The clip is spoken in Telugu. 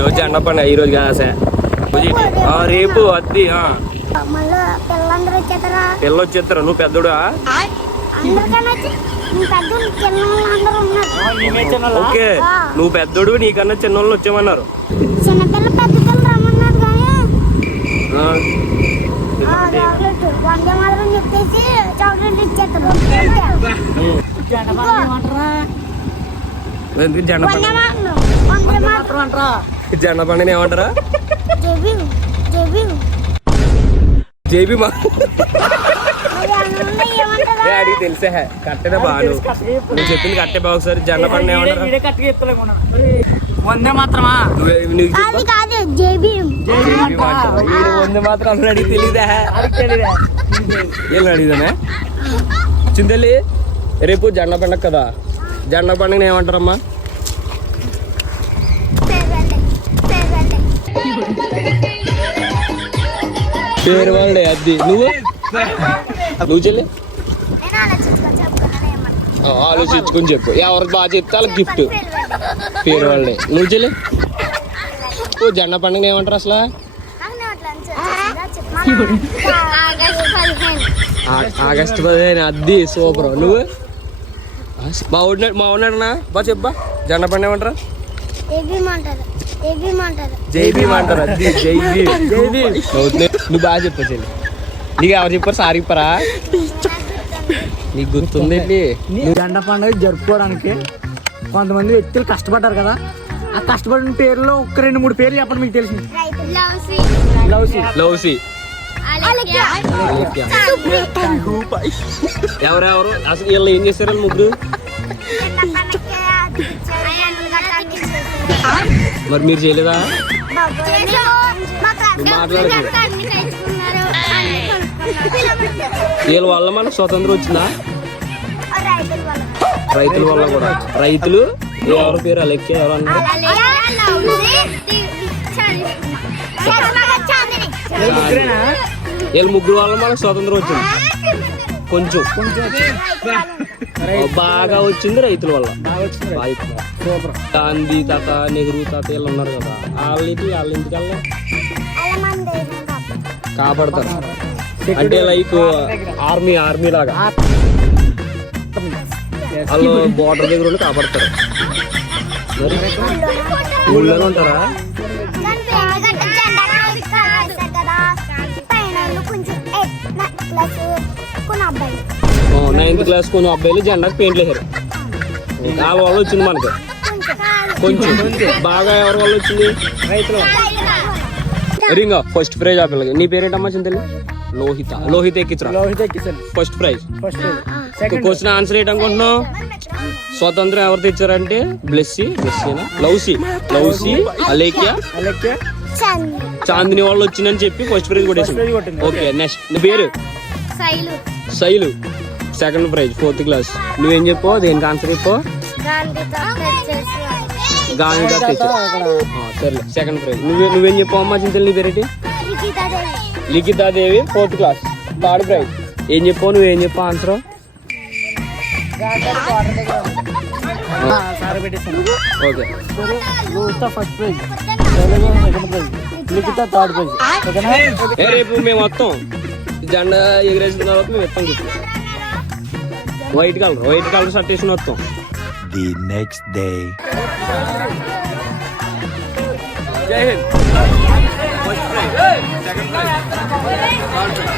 ఈరోజు జెండా పండుగ, ఈరోజు కాసే రేపు అద్ది పిల్ల వచ్చేస్తారా? నువ్వు పెద్దోడా? ఓకే, నువ్వు పెద్దోడు, నీకన్నా చిన్నోళ్ళు వచ్చామన్నారు. జెండా పండుగ ఏమంటారా? జేబీ మా అడిగి తెలిసే కట్టెనా బాను, నువ్వు చెప్పింది కట్టే బాగా. ఒకసారి జెండా పండుగ ఏమంటారా? వందే మాత్రమా? వందే మాత్రం అసలు అడిగి తెలియదా? ఏం అడిగిదానే చింతల్లి? రేపు జెండా పండుగ కదా, జెండా పండుగ ఏమంటారమ్మా? పేరు వాళ్ళే అద్ది. నువ్వు చెల్లి ఆలోచించుకుని చెప్పు, ఎవరికి బాగా చెప్తే వాళ్ళకి గిఫ్ట్. పేరు వాళ్ళే. నువ్వు చెల్లి జెండా పండుగ ఏమంటారు అసలు? ఆగస్టు 15 అద్ది. సూపర్. నువ్వు మా ఉన్నాడనా బా చెప్పా, జెండా పండుగ ఏమంటారా? జైబీ అంటారు. అద్ది జైబీ. నువ్వు బాగా చెప్పు చెల్లి. నీకు ఎవరు చెప్పారు? సార్ చెప్పారా? నీకు గుర్తుందండి? జెండా పండుగ జరుపుకోవడానికి కొంతమంది వ్యక్తులు కష్టపడ్డారు కదా, ఆ కష్టపడిన పేర్లో ఒక 2-3 పేర్లు చెప్పండి మీకు తెలిసింది. లౌసి, ఎవరెవరు అసలు వీళ్ళు ఏం చేస్తారు? ముగ్గురు మరి మీరు చేయలేదా? మాట్లాడదు. వీళ్ళ వల్ల మనకు స్వతంత్రం వచ్చిందా? రైతుల వల్ల కూడా. రైతులు ఎవరి పేరు? అలెక్కే. ఎవరన్నా వీళ్ళ ముగ్గురు వల్ల మనకు స్వతంత్రం వచ్చింది. కొంచెం బాగా వచ్చింది రైతుల వల్ల. గాంధీ తాత, నెహ్రూ తాత వీళ్ళు ఉన్నారు కదా, వాళ్ళ ఇంటికల్లా కాపాడతారు. అంటే లైక్ ఆర్మీ లాగా వాళ్ళు బోర్డర్ దగ్గర ఉండి కాపాడతారు. మరి ఊళ్ళోనే ఉంటారా? 9th క్లాస్ కొన్ని అబ్బాయిలు జెండాకి పెయింట్లు వేసారు. వాళ్ళ వల్ల వచ్చింది మనకి కొంచెం బాగా. ఎవరి వల్ల వచ్చింది? రైతుల వల్ల. రింగ్ ఫస్ట్ ప్రైజ్ ఆ పిల్లకి. నీ పేరేంటమ్మా చింతల్లి? లోహిత ఎక్కించరా? First prize. క్వశ్చన్ ఆన్సర్ ఏంటనుకుంటున్నావు? స్వతంత్రం ఎవరు తెచ్చారంటే లౌసి, అలేఖ్య, చాందిని వాళ్ళు వచ్చిందని చెప్పి ఫస్ట్ ప్రైజ్ కొట్టేసింది. ఓకే, నెక్స్ట్ నీ పేరు? Sailu. Second prize 4th class. నువ్వేం చెప్పు? దేనికి ఆన్సర్ చెప్పు? గాంధీ తాత తెచ్చా. సరే, సెకండ్ ప్రైజ్. నువ్వేం చెప్పావు అమ్మా చింతలు? నీ పేరేంటి? లిఖితాదేవి 4th క్లాస్. Third prize. ఏం చెప్పావు? నువ్వేం చెప్పావు ఆన్సర్? ఓకే, ఫస్ట్ ప్రైజ్, లిఖిత థర్డ్ ప్రైజ్. రేపు మేము మొత్తం జెండా ఎగిరేసిన తర్వాత మేము ఇస్తాం. వైట్ కలర్ షర్ట్ వేసుకుని వస్తాం. The next day. జై Hind. First prize, second prize, third prize.